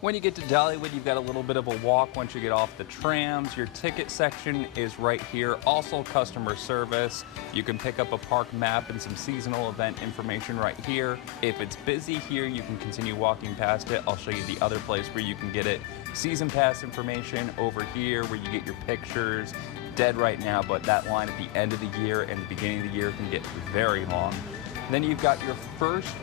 When you get to Dollywood, you've got a little bit of a walk once you get off the trams. Your ticket section is right here. Also customer service. You can pick up a park map and some seasonal event information right here. If it's busy here, you can continue walking past it. I'll show you the other place where you can get it. Season pass information over here where you get your pictures. Dead right now, but that line at the end of the year and the beginning of the year can get very long. Then you've got your first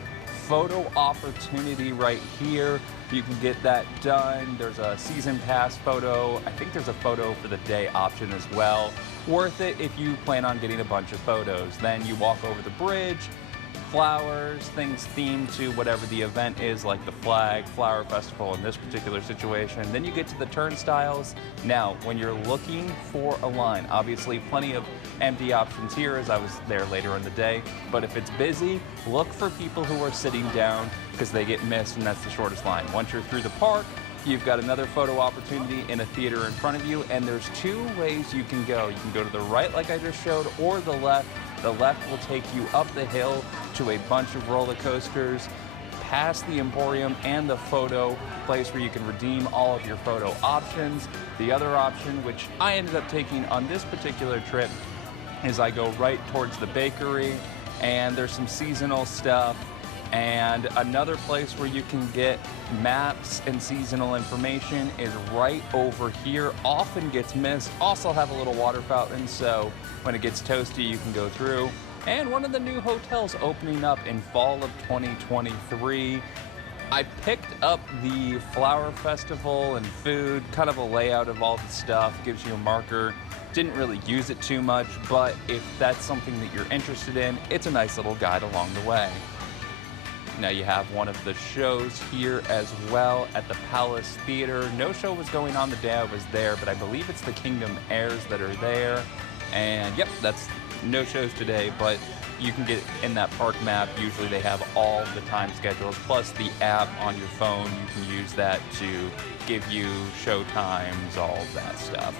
photo opportunity right here. You can get that done. There's a season pass photo. I think there's a photo for the day option as well. Worth it if you plan on getting a bunch of photos. Then you walk over the bridge, flowers, things themed to whatever the event is, like the flag, flower festival in this particular situation. Then you get to the turnstiles. Now, when you're looking for a line, obviously plenty of empty options here as I was there later in the day, but if it's busy, look for people who are sitting down because they get missed and that's the shortest line. Once you're through the park, you've got another photo opportunity in a theater in front of you, and there's two ways you can go. You can go to the right like I just showed, or the left. The left will take you up the hill to a bunch of roller coasters, past the Emporium and the photo place where you can redeem all of your photo options. The other option, which I ended up taking on this particular trip, is I go right towards the bakery, and there's some seasonal stuff. And another place where you can get maps and seasonal information is right over here. Often gets missed. Also have a little water fountain, so when it gets toasty, you can go through. And one of the new hotels opening up in fall of 2023. I picked up the flower festival and food, kind of a layout of all the stuff, gives you a marker. Didn't really use it too much, but if that's something that you're interested in, it's a nice little guide along the way. Now you have one of the shows here as well at the Palace Theater. No show was going on the day I was there, but I believe it's the Kingdom Airs that are there. And yep, that's no shows today, but you can get in that park map. Usually they have all the time schedules, plus the app on your phone. You can use that to give you show times, all of that stuff.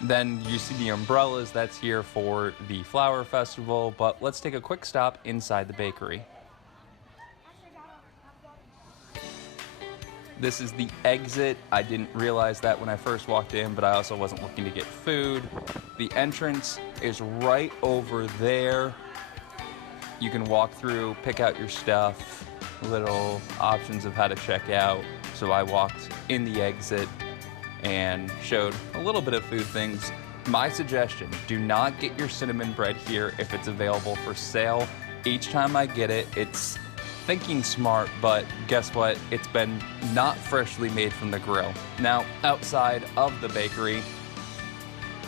Then you see the umbrellas, that's here for the flower festival, but let's take a quick stop inside the bakery. This is the exit. I didn't realize that when I first walked in, but I also wasn't looking to get food. The entrance is right over there. You can walk through, pick out your stuff, little options of how to check out. So I walked in the exit and showed a little bit of food things. My suggestion, do not get your cinnamon bread here if it's available for sale. Each time I get it, it's thinking smart, but guess what? It's been not freshly made from the grill. Now, outside of the bakery,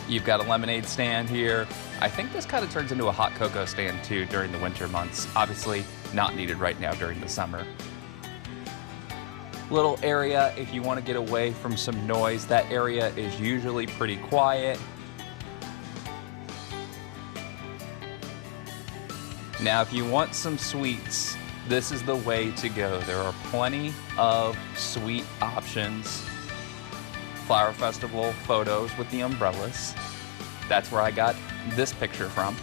you've got a lemonade stand here. I think this kind of turns into a hot cocoa stand too during the winter months. Obviously, not needed right now during the summer. Little area if you want to get away from some noise. That area is usually pretty quiet. Now, if you want some sweets, this is the way to go. There are plenty of sweet options. Flower Festival photos with the umbrellas. That's where I got this picture from.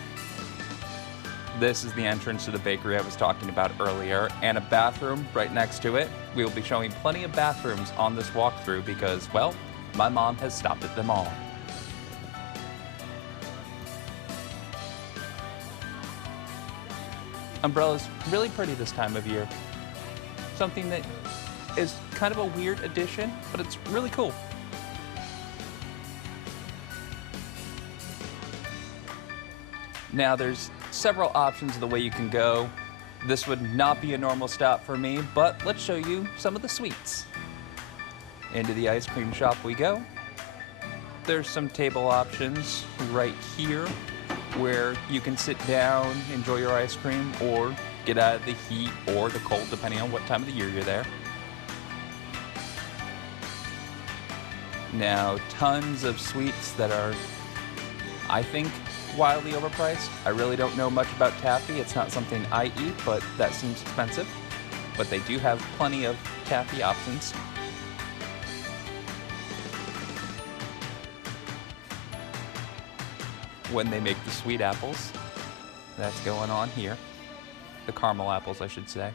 This is the entrance to the bakery I was talking about earlier, and a bathroom right next to it. We will be showing plenty of bathrooms on this walkthrough because, well, my mom has stopped at them all. Umbrellas, really pretty this time of year. Something that is kind of a weird addition, but it's really cool. Now there's several options of the way you can go. This would not be a normal stop for me, but let's show you some of the sweets. Into the ice cream shop we go. There's some table options right here where you can sit down, enjoy your ice cream, or get out of the heat or the cold, depending on what time of the year you're there. Now, tons of sweets that are, I think, wildly overpriced. I really don't know much about taffy. It's not something I eat, but that seems expensive. But they do have plenty of taffy options. When they make the sweet apples, that's going on here. The caramel apples, I should say.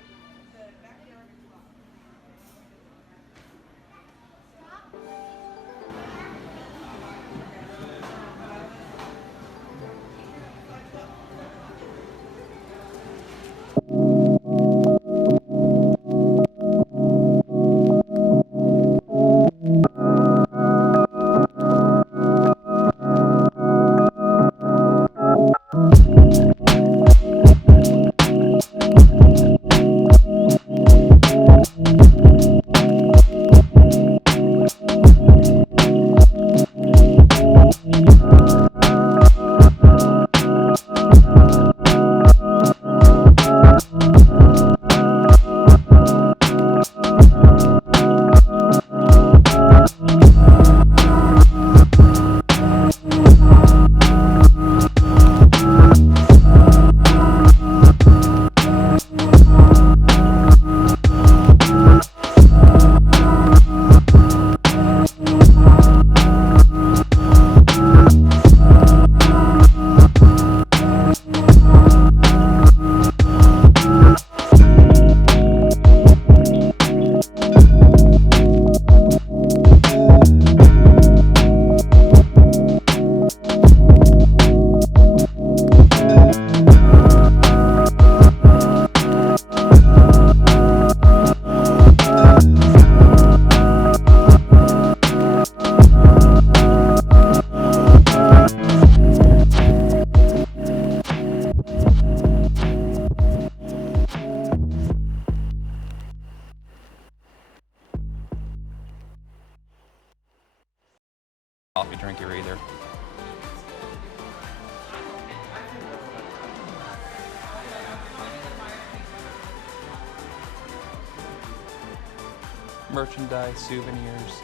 Coffee drinker either. Merchandise, souvenirs.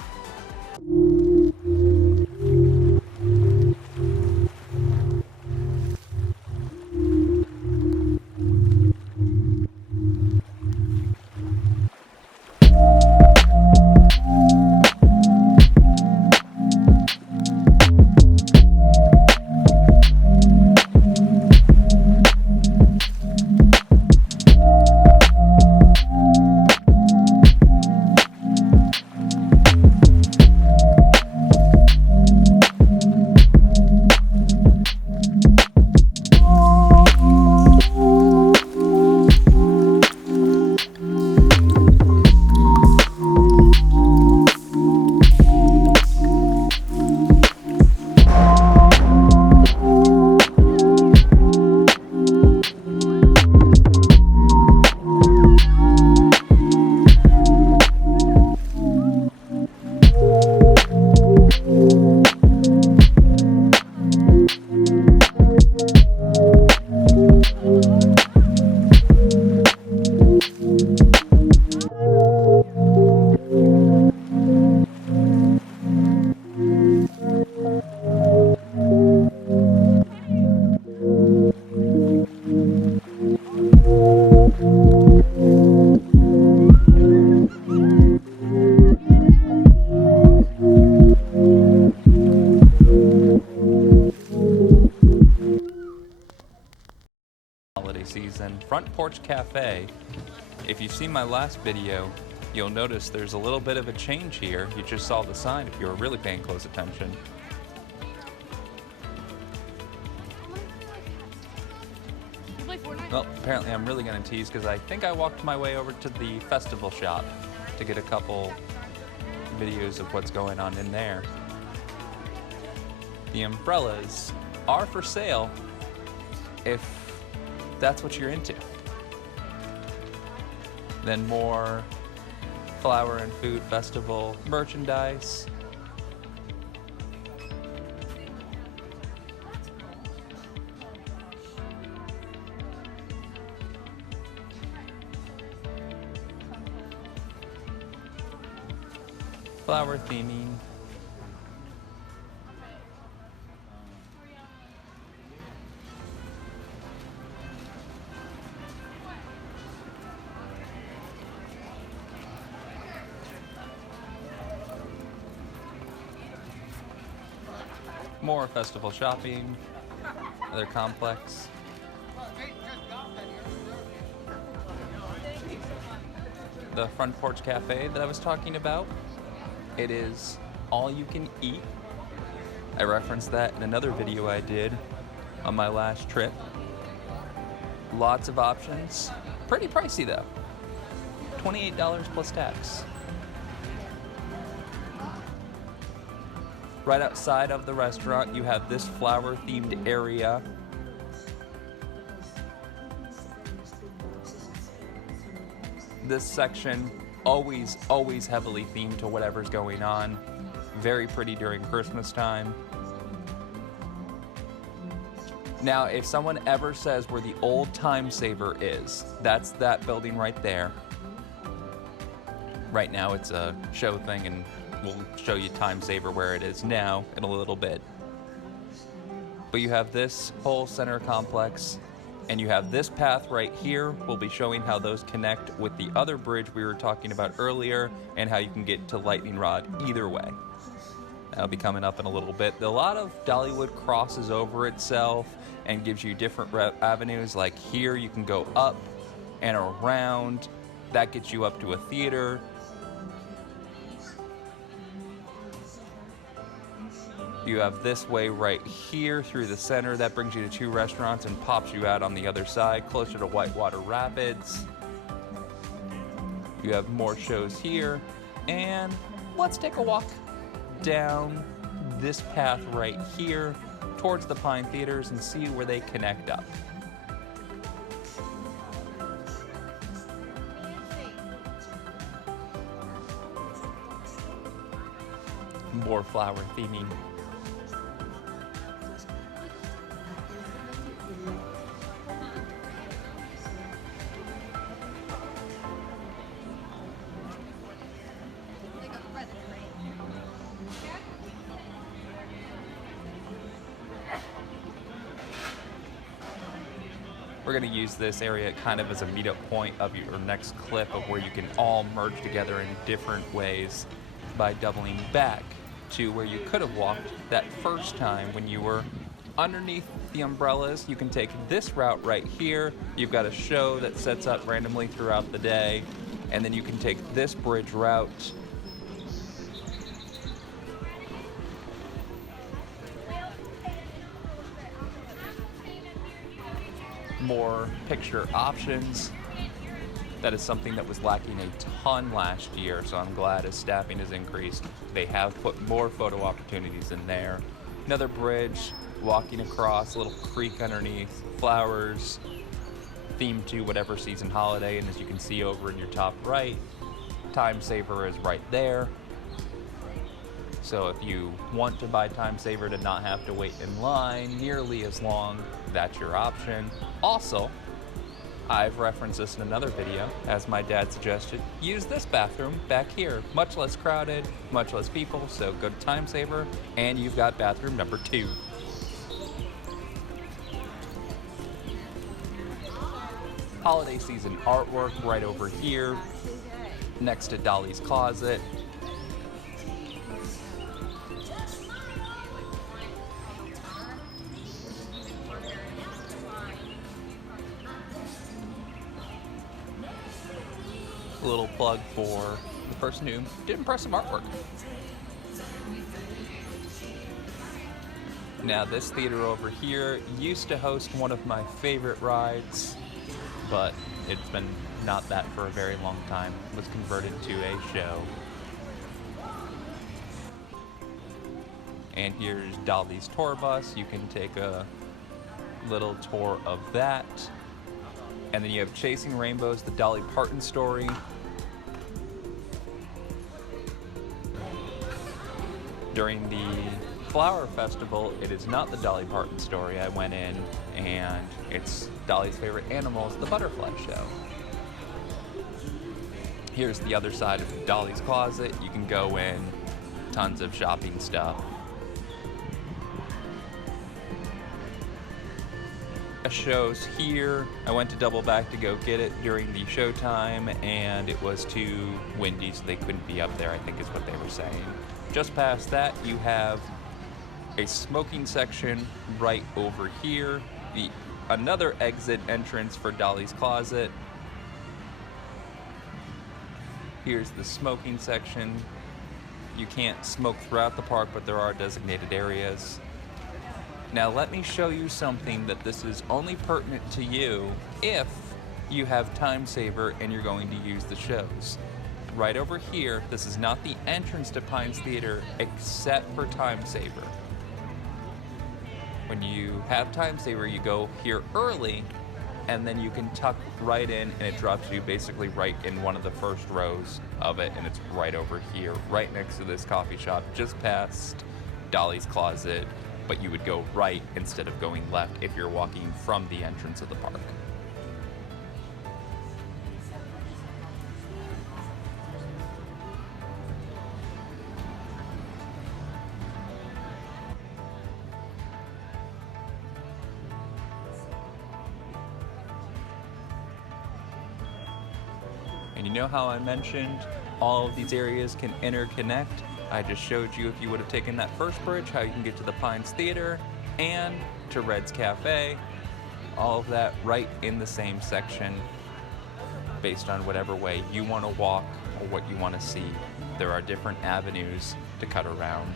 Season. Front Porch Cafe. If you've seen my last video, you'll notice there's a little bit of a change here. You just saw the sign if you were really paying close attention. Well, apparently I'm really going to tease because I think I walked my way over to the festival shop to get a couple videos of what's going on in there. The umbrellas are for sale if that's what you're into. Then more flower and food festival merchandise. Flower theming. More festival shopping, another complex. the front porch cafe that I was talking about. It is all you can eat. I referenced that in another video I did on my last trip. Lots of options. Pretty pricey though. $28 plus tax. Right outside of the restaurant, you have this flower-themed area. This section, always heavily themed to whatever's going on. Very pretty during Christmas time. Now, if someone ever says where the old Time Saver is, that's that building right there. Right now it's a show thing, and we'll show you Time Saver where it is now in a little bit. But you have this whole center complex, and you have this path right here. We'll be showing how those connect with the other bridge we were talking about earlier, and how you can get to Lightning Rod either way. That'll be coming up in a little bit. A lot of Dollywood crosses over itself and gives you different avenues. Like here, you can go up and around. That gets you up to a theater. You have this way right here through the center. That brings you to two restaurants and pops you out on the other side, closer to Whitewater Rapids. You have more shows here. And let's take a walk down this path right here towards the Pine Theaters and see where they connect up. More flower theming. We're going to use this area kind of as a meetup point of your next clip of where you can all merge together in different ways by doubling back to where you could have walked that first time when you were underneath the umbrellas. You can take this route right here. You've got a show that sets up randomly throughout the day, and then you can take this bridge route. More picture options. That is something that was lacking a ton last year, so I'm glad as staffing has increased, they have put more photo opportunities in there. Another bridge, walking across, a little creek underneath, flowers, themed to whatever season holiday, and as you can see over in your top right, Time Saver is right there. So if you want to buy Time Saver to not have to wait in line nearly as long, that's your option. Also, I've referenced this in another video, as my dad suggested, use this bathroom back here. Much less crowded, much less people, so go to Time Saver, and you've got bathroom number 2. Holiday season artwork right over here, next to Dolly's closet. A little plug for the person who didn't press some artwork. Now this theater over here used to host one of my favorite rides, but it's been not that for a very long time. It was converted to a show. And here's Dolly's tour bus. You can take a little tour of that. And then you have Chasing Rainbows, the Dolly Parton story. During the Flower Festival, it is not the Dolly Parton story. I went in and it's Dolly's favorite animals, the butterfly show. Here's the other side of Dolly's closet. You can go in, tons of shopping stuff. Shows here. I went to double back to go get it during the showtime, and it was too windy, so they couldn't be up there, I think is what they were saying. Just past that, you have a smoking section right over here. Another exit entrance for Dolly's closet. Here's the smoking section. You can't smoke throughout the park, but there are designated areas. Now let me show you something that this is only pertinent to you if you have Time Saver and you're going to use the shows. Right over here, this is not the entrance to Pines Theater except for Time Saver. When you have Time Saver, you go here early, and then you can tuck right in, and it drops you basically right in one of the first rows of it, and it's right over here, right next to this coffee shop, just past Dolly's Closet, but you would go right instead of going left if you're walking from the entrance of the park. And you know how I mentioned all of these areas can interconnect? I just showed you, if you would have taken that first bridge, how you can get to the Pines Theater and to Red's Cafe. All of that right in the same section based on whatever way you want to walk or what you want to see. There are different avenues to cut around.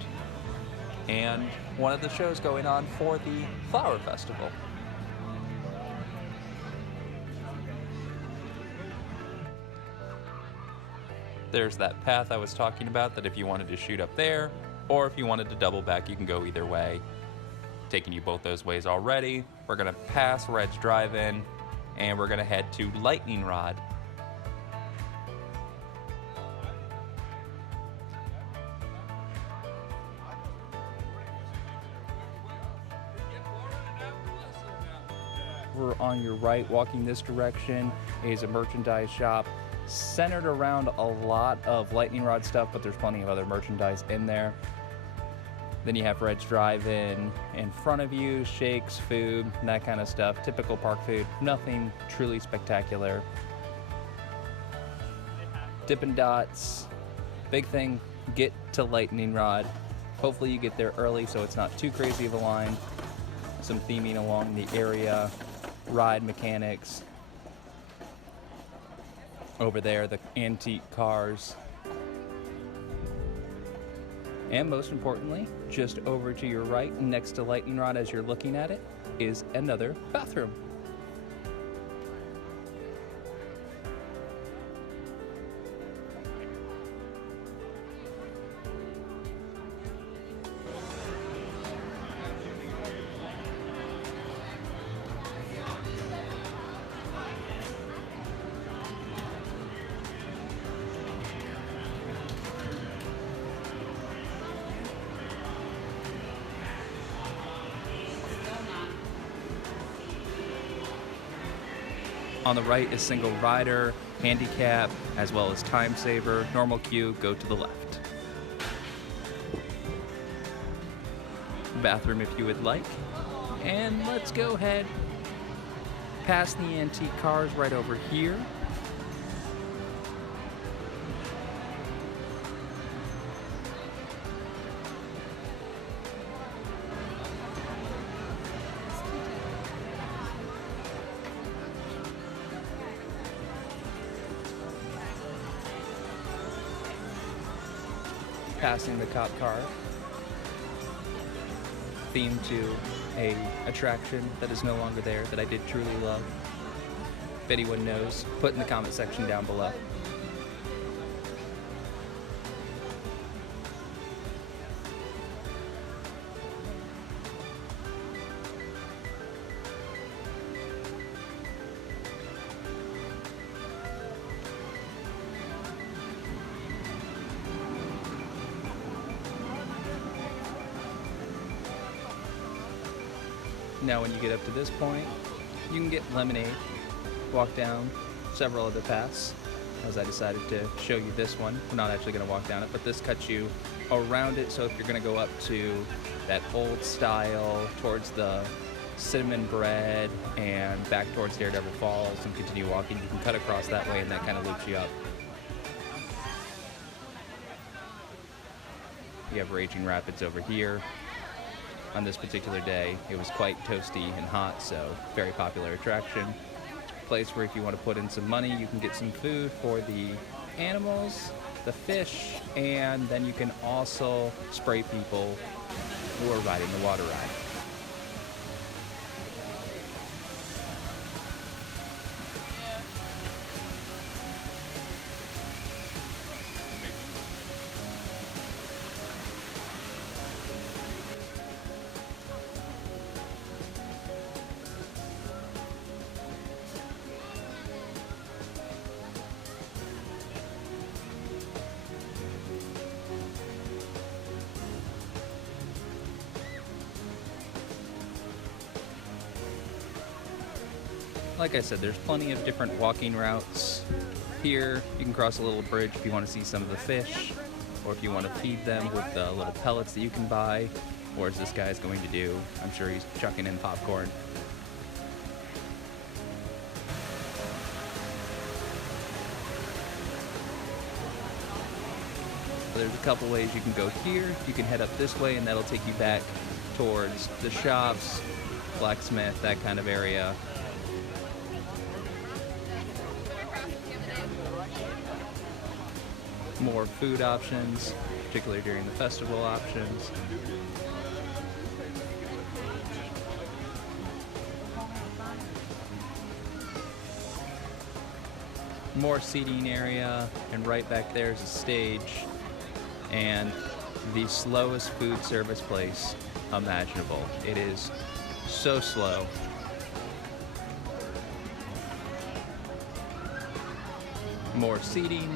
And one of the shows going on for the Flower Festival. There's that path I was talking about, that if you wanted to shoot up there, or if you wanted to double back, you can go either way. Taking you both those ways already. We're gonna pass Red's Drive-In, and we're gonna head to Lightning Rod. Over on your right, walking this direction, is a merchandise shop centered around a lot of Lightning Rod stuff, but there's plenty of other merchandise in there. Then you have Red's Drive-In in front of you, shakes, food, that kind of stuff. Typical park food, nothing truly spectacular. Dippin' Dots, big thing, get to Lightning Rod. Hopefully you get there early so it's not too crazy of a line. Some theming along the area, ride mechanics. Over there, the antique cars. And most importantly, just over to your right, next to Lightning Rod as you're looking at it, is another bathroom. On the right is single rider, handicap, as well as Time Saver. Normal queue, go to the left. Bathroom if you would like. And let's go ahead past the antique cars right over here. Passing the cop car, themed to a attraction that is no longer there that I did truly love. If anyone knows, put in the comment section down below. Now when you get up to this point, you can get lemonade, walk down several other paths, as I decided to show you this one. We're not actually going to walk down it, but this cuts you around it, so if you're going to go up to that old style, towards the cinnamon bread, and back towards Daredevil Falls and continue walking, you can cut across that way and that kind of loops you up. You have Raging Rapids over here. On this particular day, it was quite toasty and hot, so very popular attraction. Place where if you want to put in some money, you can get some food for the animals, the fish, and then you can also spray people who are riding the water ride. Like I said, there's plenty of different walking routes. Here, you can cross a little bridge if you want to see some of the fish, or if you want to feed them with the little pellets that you can buy, or as this guy's going to do, I'm sure he's chucking in popcorn. There's a couple ways you can go here. You can head up this way and that'll take you back towards the shops, Blacksmith, that kind of area. More food options, particularly during the festival options. More seating area, and right back there is a stage and the slowest food service place imaginable. It is so slow. More seating.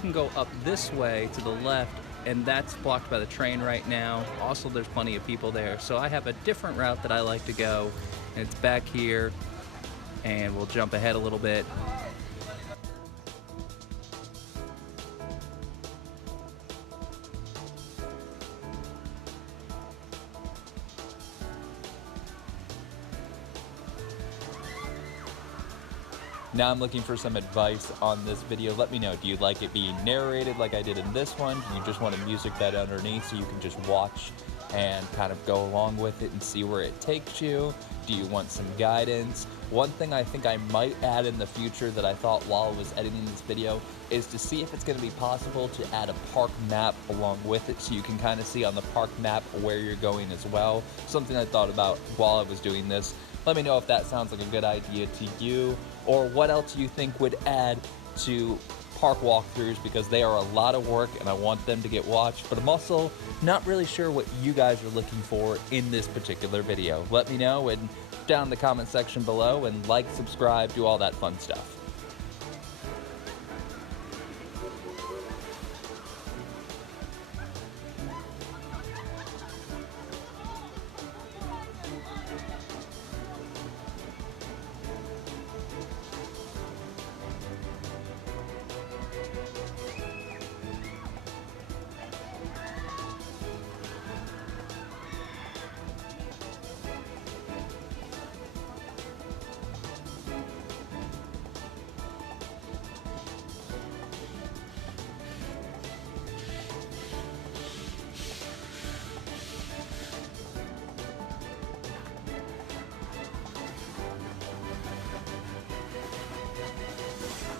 You can go up this way to the left, and that's blocked by the train right now. Also, there's plenty of people there, so I have a different route that I like to go, and it's back here, and we'll jump ahead a little bit. Now I'm looking for some advice on this video. Let me know, do you like it being narrated like I did in this one? Do you just want a music bed underneath so you can just watch and kind of go along with it and see where it takes you? Do you want some guidance? One thing I think I might add in the future that I thought while I was editing this video is to see if it's going to be possible to add a park map along with it so you can kind of see on the park map where you're going as well. Something I thought about while I was doing this. Let me know if that sounds like a good idea to you, or what else you think would add to park walkthroughs, because they are a lot of work and I want them to get watched, but I'm also not really sure what you guys are looking for in this particular video. Let me know and down in the comment section below, and like, subscribe, do all that fun stuff.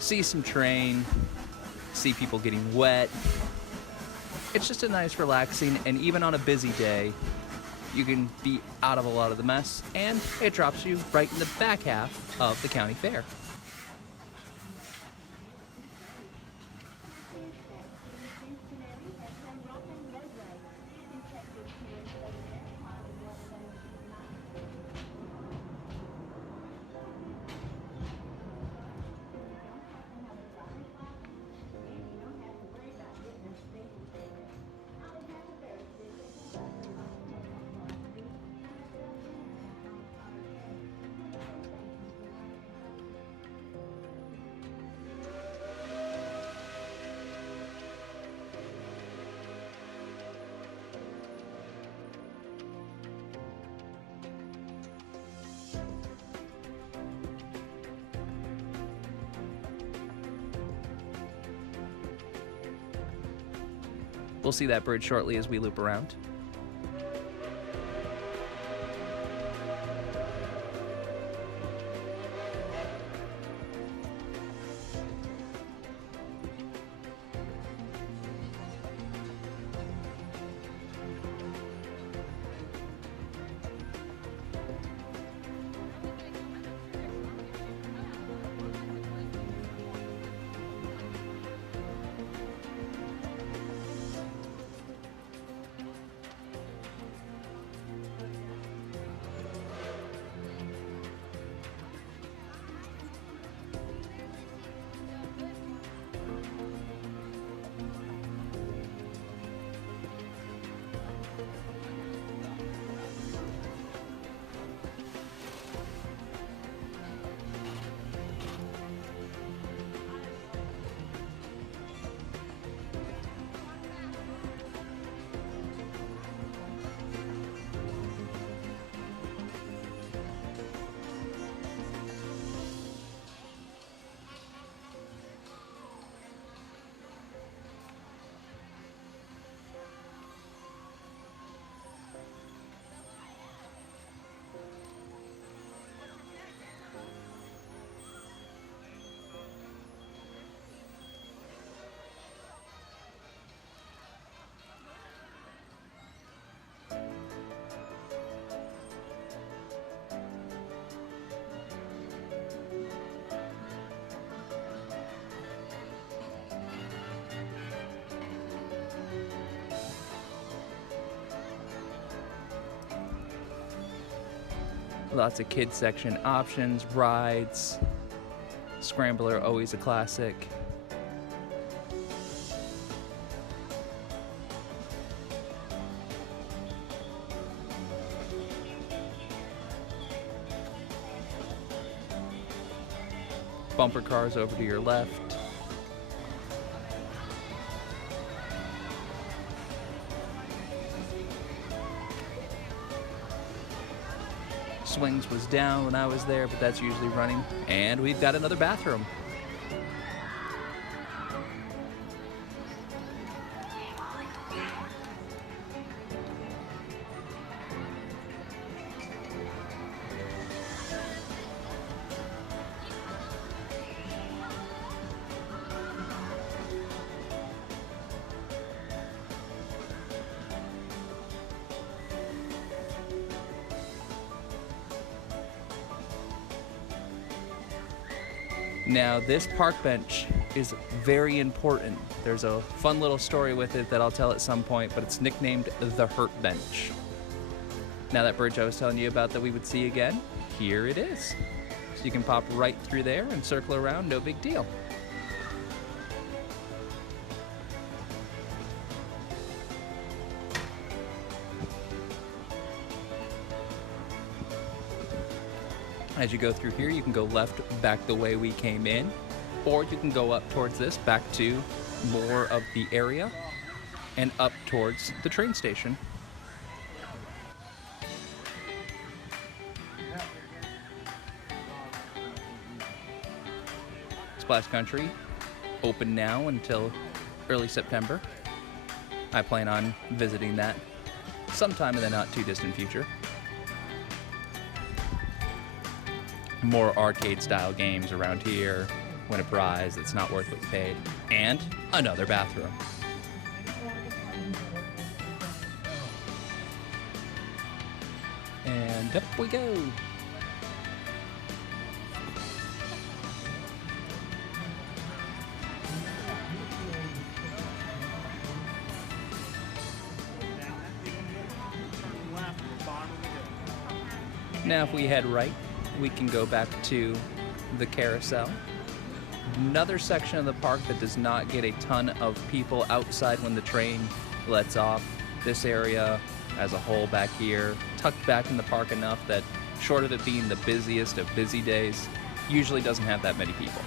See some train, see people getting wet. It's just a nice relaxing, and even on a busy day, you can be out of a lot of the mess, and it drops you right in the back half of the county fair. We'll see that bridge shortly as we loop around. Lots of kids section options, rides, Scrambler, always a classic. Bumper cars over to your left. Swings was down when I was there, but that's usually running. And we've got another bathroom. Now, this park bench is very important. There's a fun little story with it that I'll tell at some point, but it's nicknamed the Hurt Bench. Now, that bridge I was telling you about that we would see again, here it is. So you can pop right through there and circle around, no big deal. As you go through here, you can go left back the way we came in, or you can go up towards this, back to more of the area, and up towards the train station. Splash Country, open now until early September. I plan on visiting that sometime in the not too distant future. More arcade-style games around here. Win a prize that's not worth what you paid. And another bathroom. And up we go. Now if we head right, we can go back to the Carousel. Another section of the park that does not get a ton of people outside when the train lets off. This area as a whole back here, tucked back in the park enough that, short of it being the busiest of busy days, usually doesn't have that many people.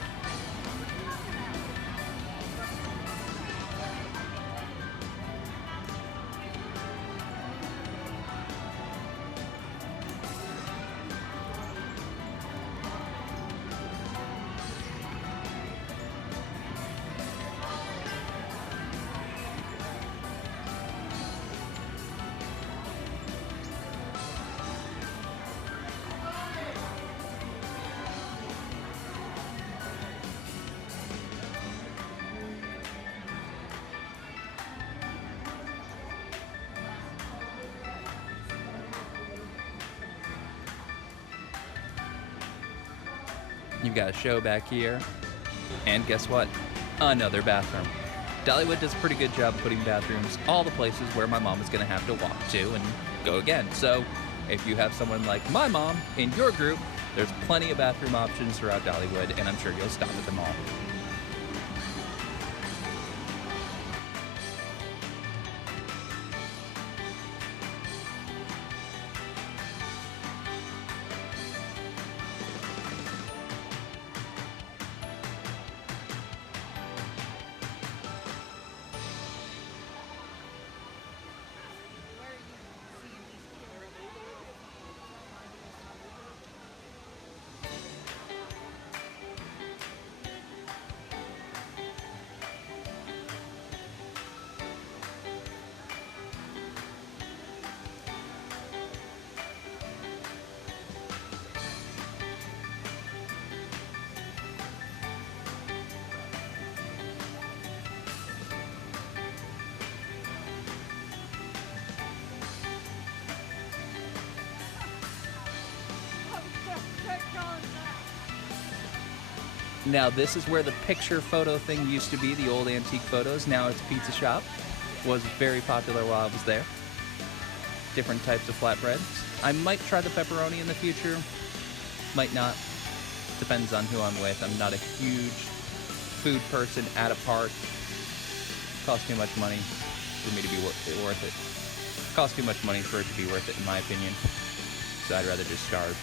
You've got a show back here. And guess what? Another bathroom. Dollywood does a pretty good job putting bathrooms all the places where my mom is going to have to walk to and go again. So if you have someone like my mom in your group, there's plenty of bathroom options throughout Dollywood, and I'm sure you'll stop at them all. Now this is where the picture photo thing used to be, the old antique photos. Now it's a pizza shop. Was very popular while I was there. Different types of flatbreads. I might try the pepperoni in the future. Might not. Depends on who I'm with. I'm not a huge food person at a park. Costs too much money for me to be worth it. Costs too much money for it to be worth it, in my opinion. So I'd rather just starve.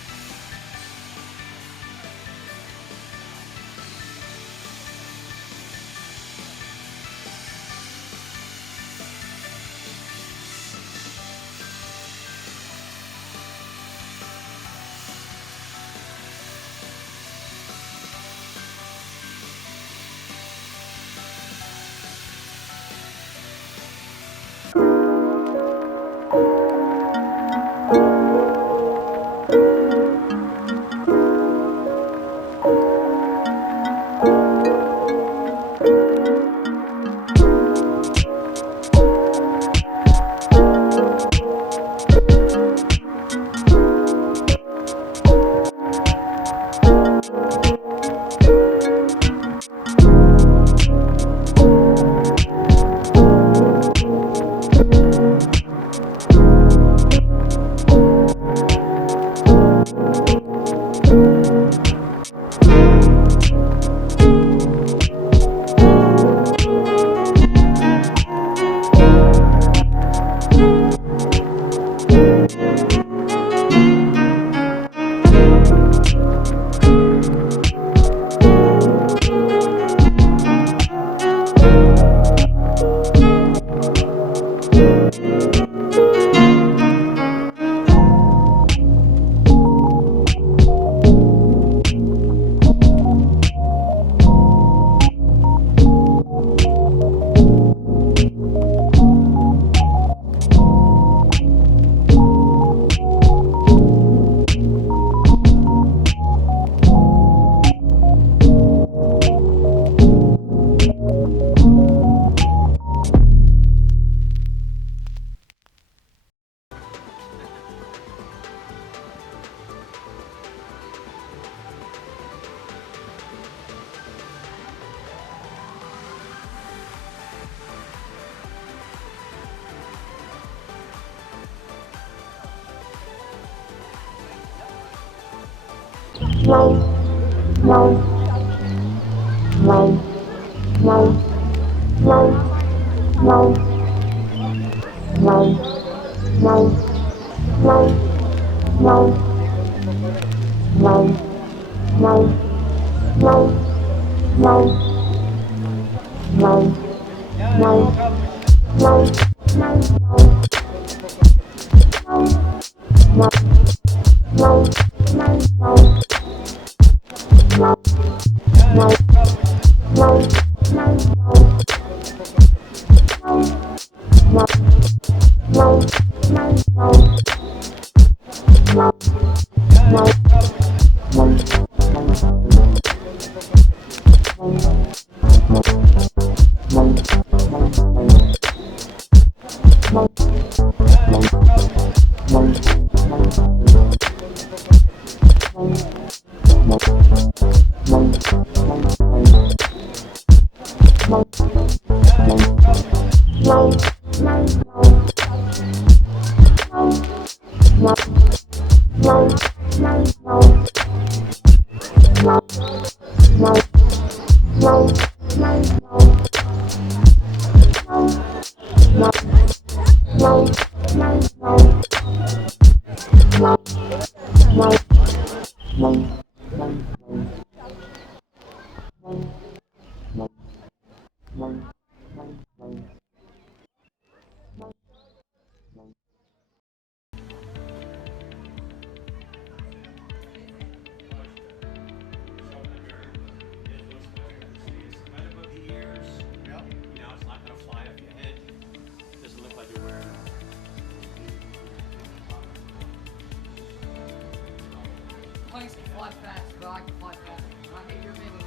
Planes can fly fast, but I can fly fast. I hate your ability.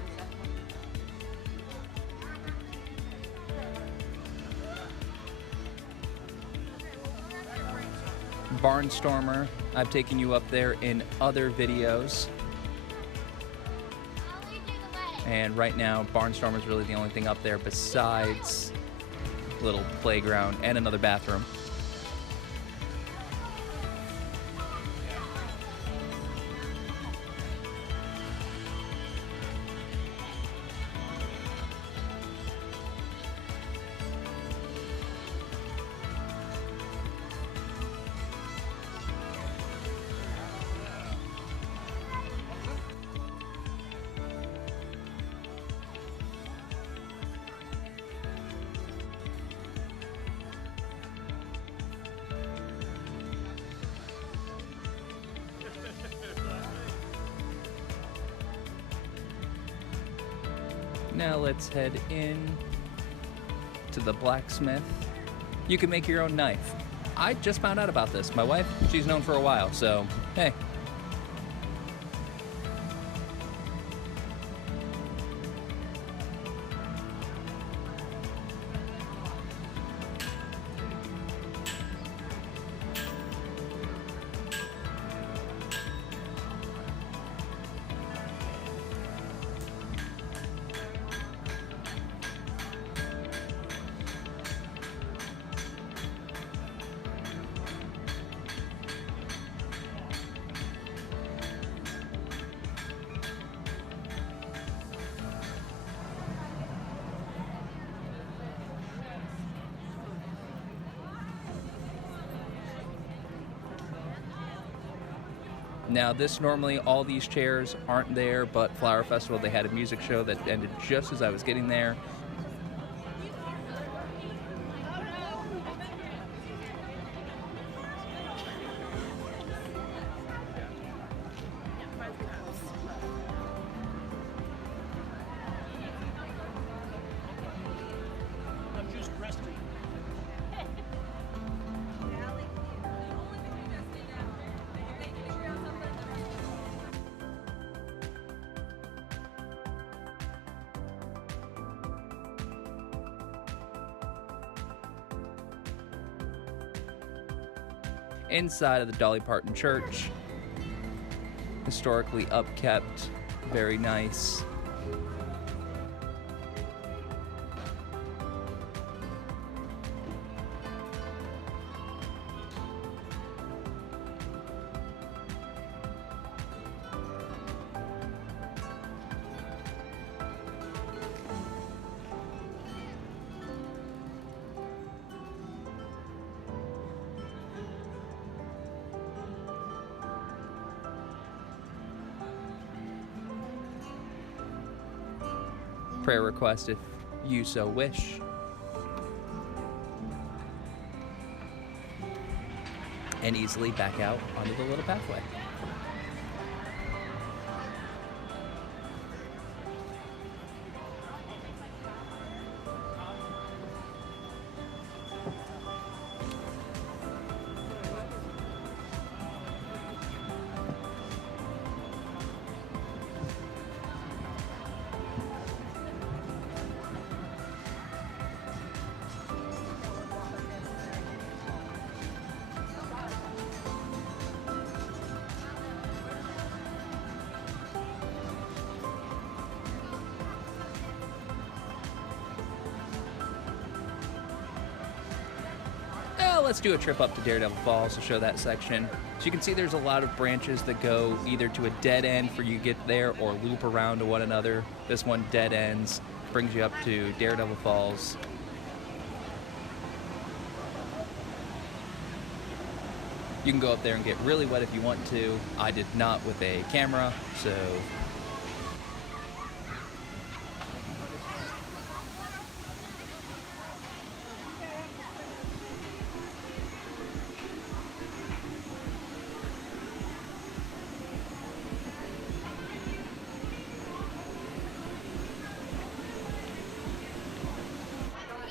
Barnstormer, I've taken you up there in other videos. And right now, Barnstormer is really the only thing up there besides a little playground and another bathroom. Now let's head in to the Blacksmith. You can make your own knife. I just found out about this. My wife, she's known for a while, so hey. Now this normally all these chairs aren't there, but Flower Festival, they had a music show that ended just as I was getting there. Inside of the Dolly Parton Church, historically upkept, very nice. Prayer request if you so wish. And easily back out onto the little pathway. well, let's do a trip up to Daredevil Falls to show that section. So you can see there's a lot of branches that go either to a dead end for you to get there or loop around to one another. This one dead ends, brings you up to Daredevil Falls. You can go up there and get really wet if you want to. I did not with a camera, so...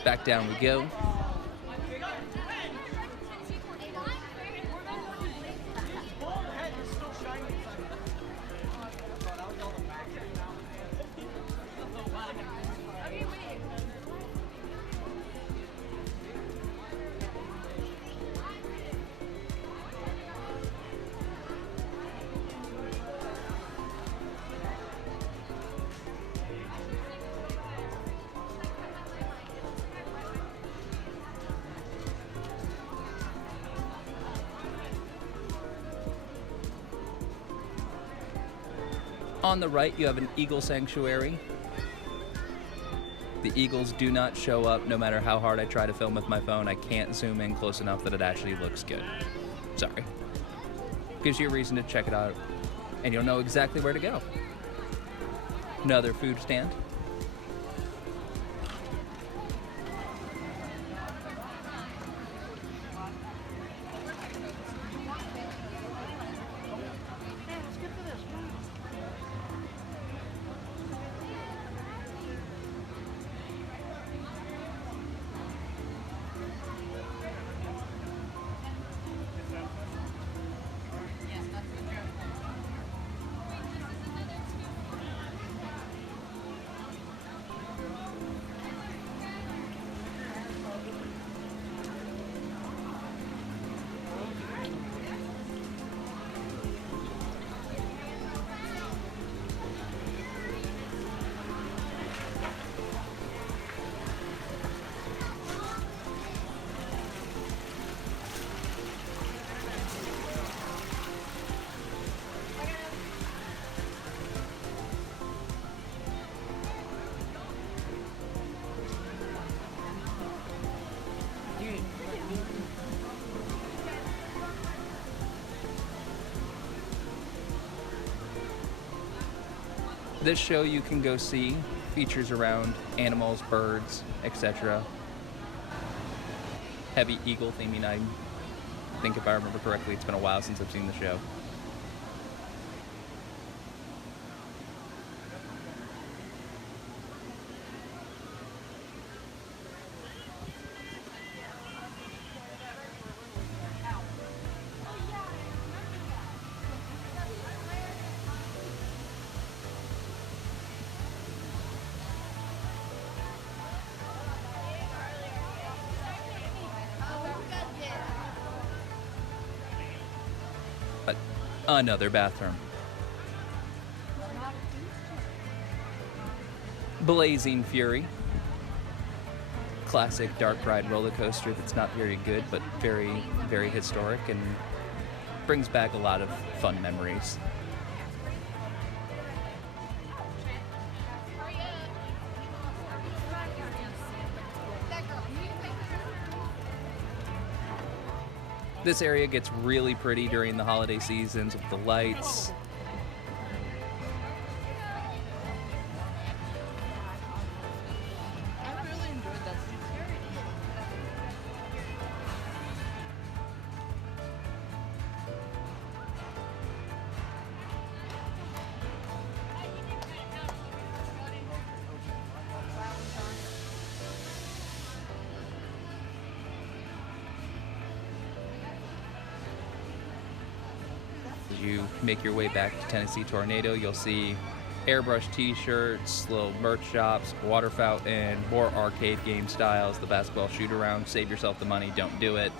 Back down we go. On the right, you have an eagle sanctuary. The eagles do not show up no matter how hard I try to film with my phone. I can't zoom in close enough that it actually looks good. Sorry. Gives you a reason to check it out, and you'll know exactly where to go. Another food stand. This show you can go see features around animals, birds, etc. Heavy eagle theming. I think if I remember correctly, it's been a while since I've seen the show. Another bathroom. Blazing Fury. Classic dark ride roller coaster that's not very good, but very, very historic and brings back a lot of fun memories. This area gets really pretty during the holiday seasons with the lights. I really enjoyed that. As you make your way back to Tennessee Tornado, you'll see airbrush t-shirts, little merch shops, water fountain, more arcade game styles, the basketball shoot around. Save yourself the money, don't do it.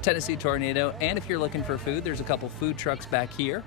Tennessee Tornado, and if you're looking for food, there's a couple food trucks back here.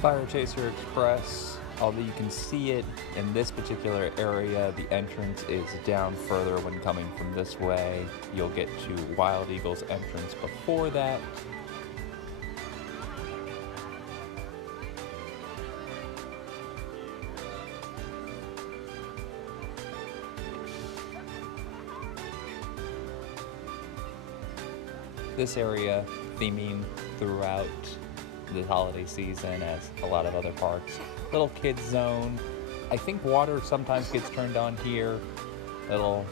Fire Chaser Express, although you can see it in this particular area, the entrance is down further when coming from this way. You'll get to Wild Eagle's entrance before that. This area theming throughout the holiday season as a lot of other parks. Little kids zone. I think water sometimes gets turned on here. Little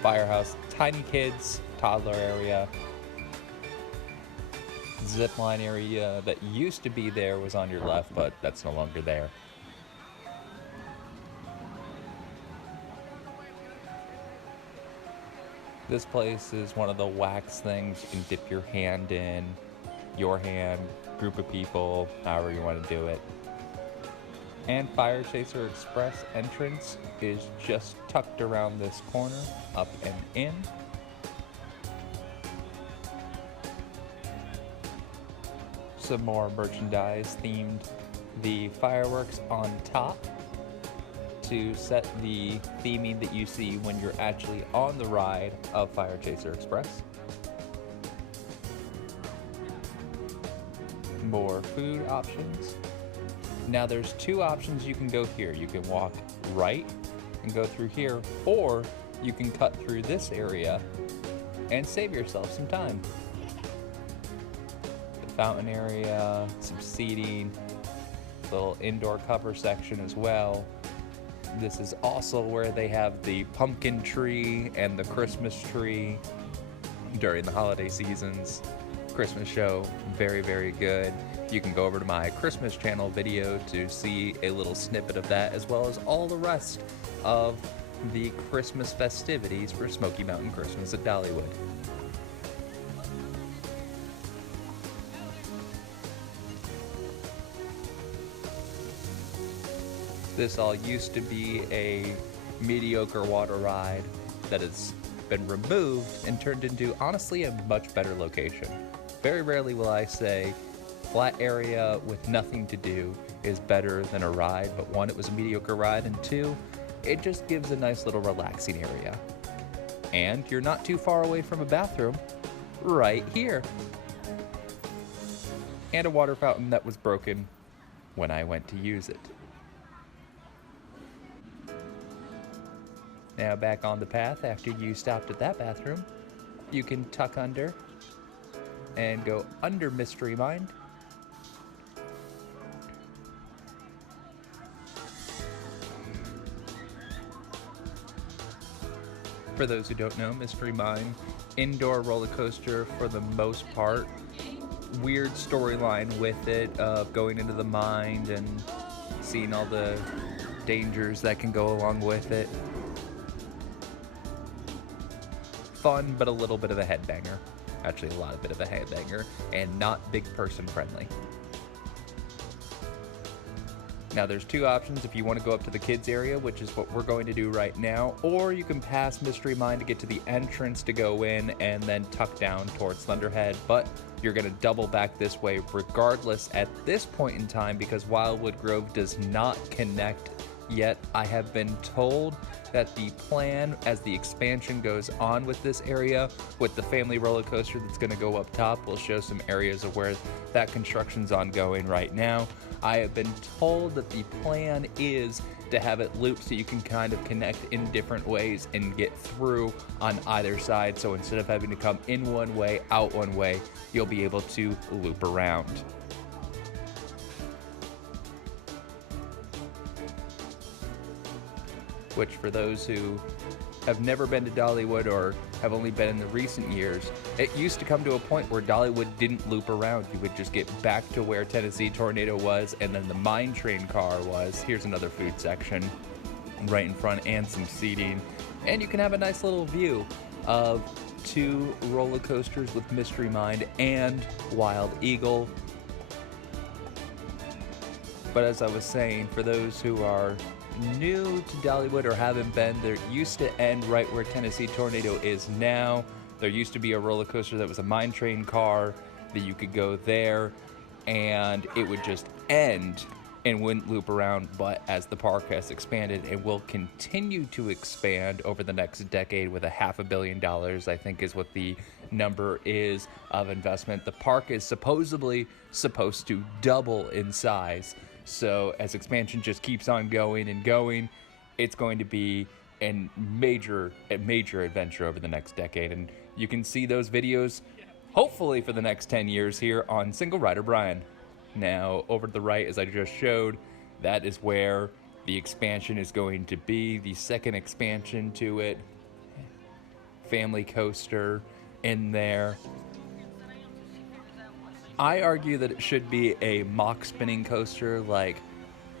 firehouse. Tiny kids, toddler area. Zip line area that used to be there was on your left, but that's no longer there. This place is one of the wax things you can dip your hand in, your hand, group of people, however you want to do it. And Fire Chaser Express entrance is just tucked around this corner, up and in. Some more merchandise themed the fireworks on top to set the theming that you see when you're actually on the ride of Fire Chaser Express. More food options. Now there's two options you can go here. You can walk right and go through here, or you can cut through this area and save yourself some time. The fountain area, some seating, little indoor cover section as well. This is also where they have the pumpkin tree and the Christmas tree during the holiday seasons. Christmas show, very, very good. You can go over to my Christmas channel video to see a little snippet of that, as well as all the rest of the Christmas festivities for Smoky Mountain Christmas at Dollywood. This all used to be a mediocre water ride that has been removed and turned into, honestly, a much better location. Very rarely will I say flat area with nothing to do is better than a ride, but one, it was a mediocre ride, and two, it just gives a nice little relaxing area. And you're not too far away from a bathroom right here. And a water fountain that was broken when I went to use it. Now back on the path after you stopped at that bathroom, you can tuck under and go under Mystery Mine. For those who don't know, Mystery Mine, indoor roller coaster for the most part. Weird storyline with it of going into the mine and seeing all the dangers that can go along with it. Fun, but a little bit of a headbanger. Actually, a lot of bit of a headbanger, and not big person friendly. Now there's two options if you want to go up to the kids area, which is what we're going to do right now, or you can pass Mystery Mine to get to the entrance to go in and then tuck down towards Thunderhead, but you're going to double back this way regardless at this point in time because Wildwood Grove does not connect yet. I have been told that the plan as the expansion goes on with this area, with the family roller coaster that's going to go up top, we'll show some areas of where that construction's ongoing right now. I have been told that the plan is to have it loop so you can kind of connect in different ways and get through on either side. So instead of having to come in one way, out one way, you'll be able to loop around. Which for those who have never been to Dollywood or have only been in the recent years, it used to come to a point where Dollywood didn't loop around. You would just get back to where Tennessee Tornado was and then the mine train car was. Here's another food section right in front and some seating. And you can have a nice little view of two roller coasters with Mystery Mine and Wild Eagle. But as I was saying, for those who are new to Dollywood or haven't been, there used to end right where Tennessee Tornado is now. There used to be a roller coaster that was a mine train car that you could go there and it would just end and wouldn't loop around. But as the park has expanded, it will continue to expand over the next decade with $500 million, I think is what the number is of investment. The park is supposedly supposed to double in size. So as expansion just keeps on going and going, it's going to be a major adventure over the next decade. And you can see those videos, hopefully for the next 10 years here on Single Rider Brian. Now, over to the right, as I just showed, that is where the expansion is going to be, the second expansion to it. Family coaster in there. I argue that it should be a mock spinning coaster like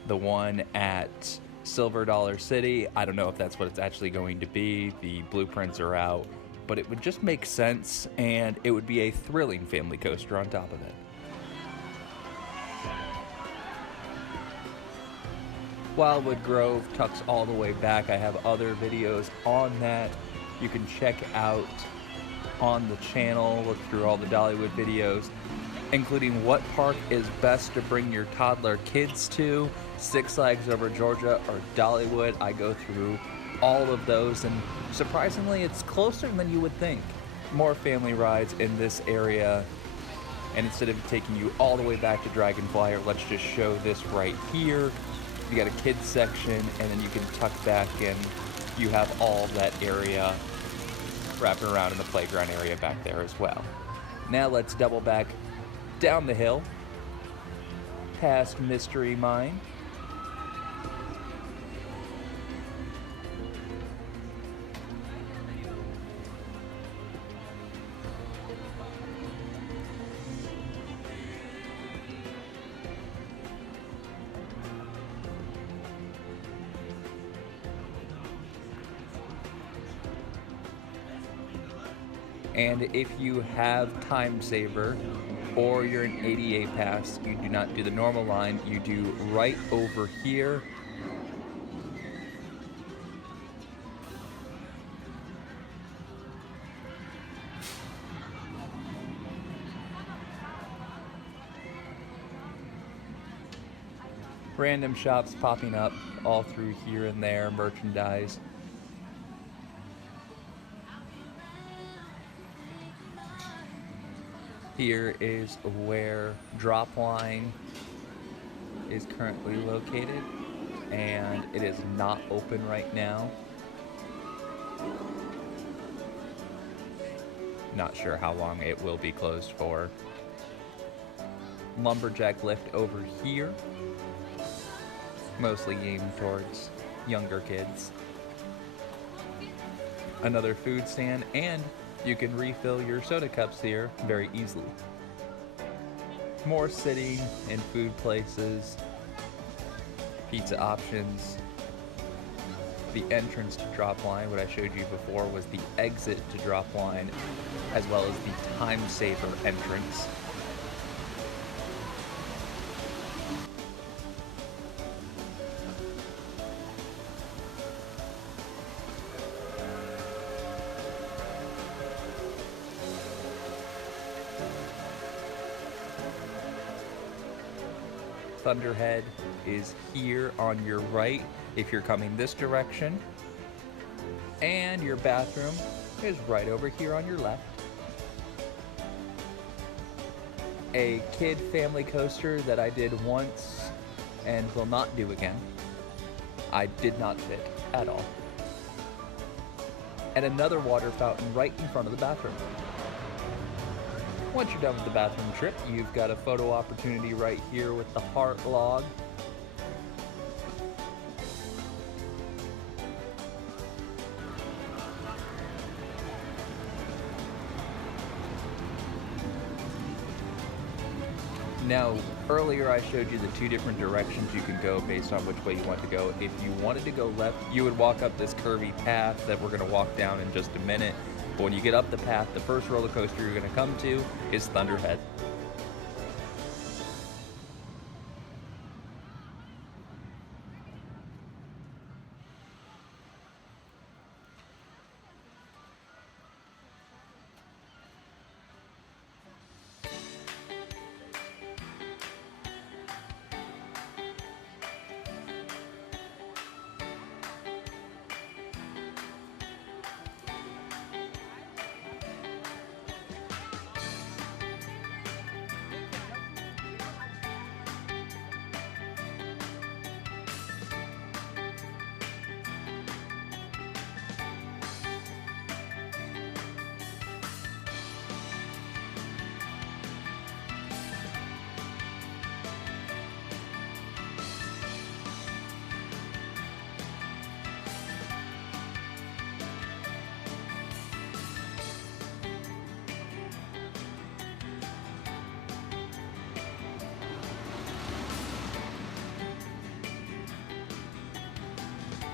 the one at Silver Dollar City. I don't know if that's what it's actually going to be. The blueprints are out, but it would just make sense, and it would be a thrilling family coaster on top of it. Wildwood Grove tucks all the way back. I have other videos on that you can check out on the channel. Look through all the Dollywood videos, including what park is best to bring your toddler kids to, Six Flags Over Georgia or Dollywood. I go through all of those, and surprisingly, it's closer than you would think. More family rides in this area, and instead of taking you all the way back to Dragonflyer, let's just show this right here. You got a kids section, and then you can tuck back and you have all that area wrapping around in the playground area back there as well. Now let's double back down the hill, past Mystery Mine. And if you have Time Saver or you're an ADA pass, you do not do the normal line, you do right over here. Random shops popping up all through here and there, merchandise. Here is where Dropline is currently located, and it is not open right now. Not sure how long it will be closed for. Lumberjack lift over here, mostly aimed towards younger kids. Another food stand, and you can refill your soda cups here very easily. More sitting and food places, pizza options, the entrance to drop line. What I showed you before was the exit to drop line, as well as the time saver entrance. Thunderhead is here on your right if you're coming this direction, and your bathroom is right over here on your left. A kid family coaster that I did once and will not do again. I did not fit at all. And another water fountain right in front of the bathroom. Once you're done with the bathroom trip, you've got a photo opportunity right here with the heart log. Now, earlier I showed you the two different directions you can go based on which way you want to go. If you wanted to go left, you would walk up this curvy path that we're going to walk down in just a minute. But when you get up the path, the first roller coaster you're going to come to is Thunderhead.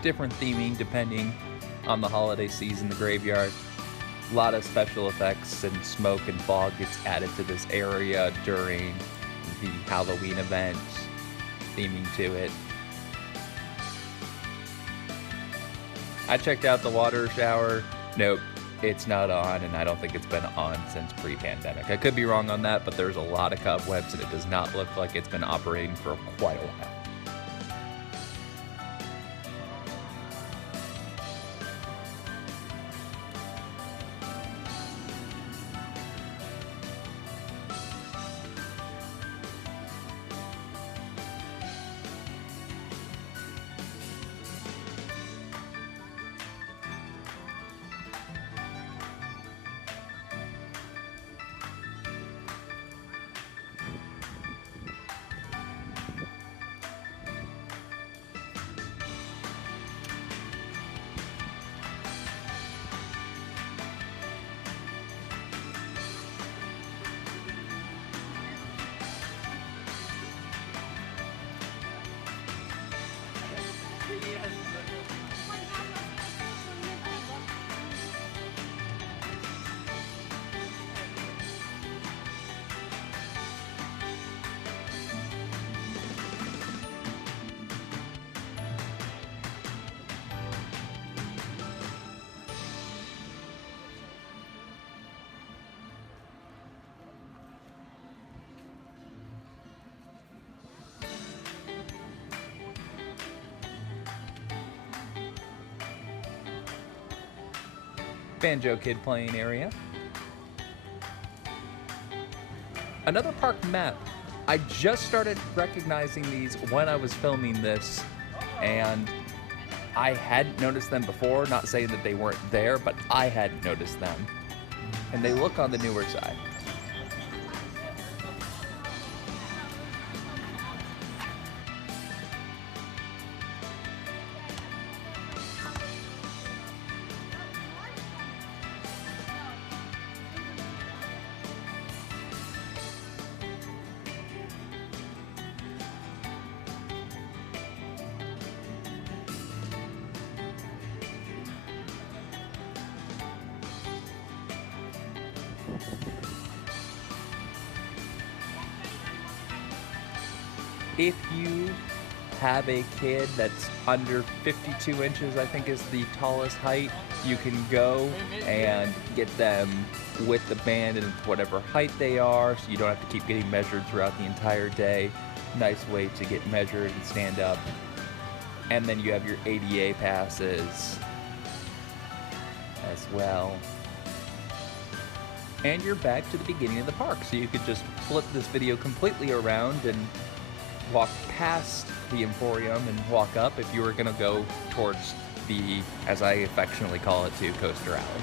Different theming depending on the holiday season, the graveyard. A lot of special effects and smoke and fog gets added to this area during the Halloween event, theming to it. I checked out the water shower. Nope, it's not on, and I don't think it's been on since pre-pandemic. I could be wrong on that, but there's a lot of cobwebs and it does not look like it's been operating for quite a while. Banjo Kid playing area. Another park map. I just started recognizing these when I was filming this, and I hadn't noticed them before. Not saying that they weren't there, but I hadn't noticed them. And they look on the newer side. If you have a kid that's under 52 inches, I think is the tallest height, you can go and get them with the band and whatever height they are, so you don't have to keep getting measured throughout the entire day. Nice way to get measured and stand up. And then you have your ADA passes as well. And you're back to the beginning of the park, so you could just flip this video completely around and walk past the Emporium and walk up if you were going to go towards the, as I affectionately call it, to Coaster Alley.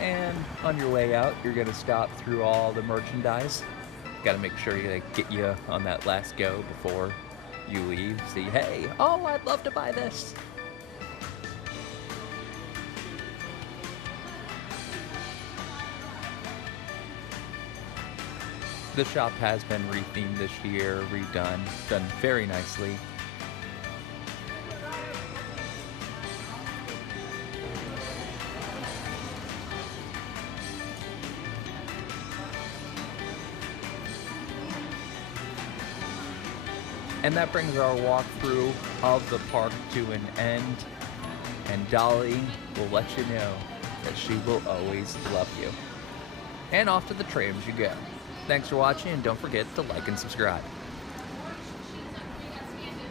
And on your way out, you're going to stop through all the merchandise. Got to make sure they get you on that last go before you leave. See, hey, oh, I'd love to buy this. The shop has been rethemed this year, redone, done very nicely. And that brings our walkthrough of the park to an end. And Dolly will let you know that she will always love you. And off to the trams you go. Thanks for watching, and don't forget to like and subscribe.